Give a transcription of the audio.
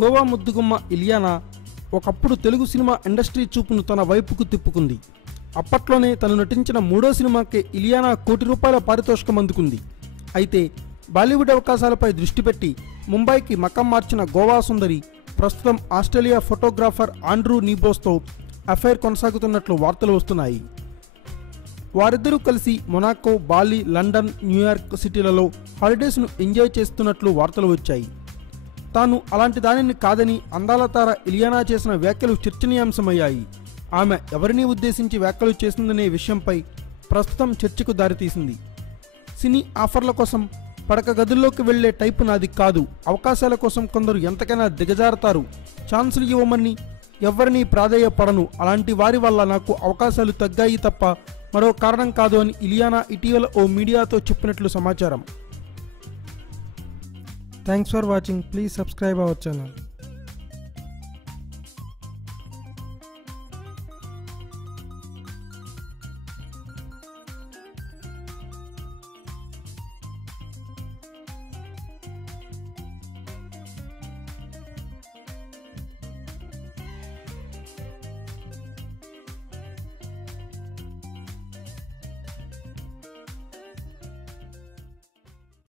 గోవా ముద్దుగుమ్మ ఇలియానా ఒకప్పుడు Telugu cinema industry చూపును తన వైపుకు తిప్పుకుంది. అప్పట్లోనే తను నటించిన మూడో సినిమాకే ఇలియానా ₹1,00,00,000 పారితోషికం అందుకుంది. అయితే బాలీవుడ్ అవకాశాలపై దృష్టి పెట్టి ముంబైకి మకం మార్చిన గోవా సుందరి ప్రస్తుతం ఆస్ట్రేలియా ఫోటోగ్రాఫర్ ఆండ్రూ నీబోస్తో అఫైర్ కొనసాగుతున్నట్లు వార్తలు వస్తున్నాయి. వారిద్దరూ కలిసి మొనాకో, బాలి, లండన్, న్యూయార్క్ సిటీలలో హాలిడేస్ను ఎంజాయ్ చేస్తున్నట్లు వార్తలు వచ్చాయి. తాను అలాంటి దానిని కాదని అందాల తార ఇలియానా చేసిన వ్యాఖ్యలు చర్చనీయాంశమయ్యాయి. ఆమె ఎవరిని ఉద్దేశించి వ్యాఖ్యలు చేసిందనే విషయంపై ప్రస్తుతం చర్చకు దారితీసింది. సినీ ఆఫర్ల కోసం పడక గదుల్లోకి వెళ్లే టైపు నాది కాదు. అవకాశాల కోసం కొందరు ఎంతకైనా దిగజారుతారు. ఛాన్సులు ఇవ్వమని ఎవరినీ ప్రాధేయపడను. అలాంటి వారి వల్ల నాకు అవకాశాలు తగ్గాయి తప్ప మరో కారణం కాదు అని ఇలియానా ఇటీవల ఓ మీడియాతో చెప్పినట్లు సమాచారం. Thanks for watching. Please subscribe our channel.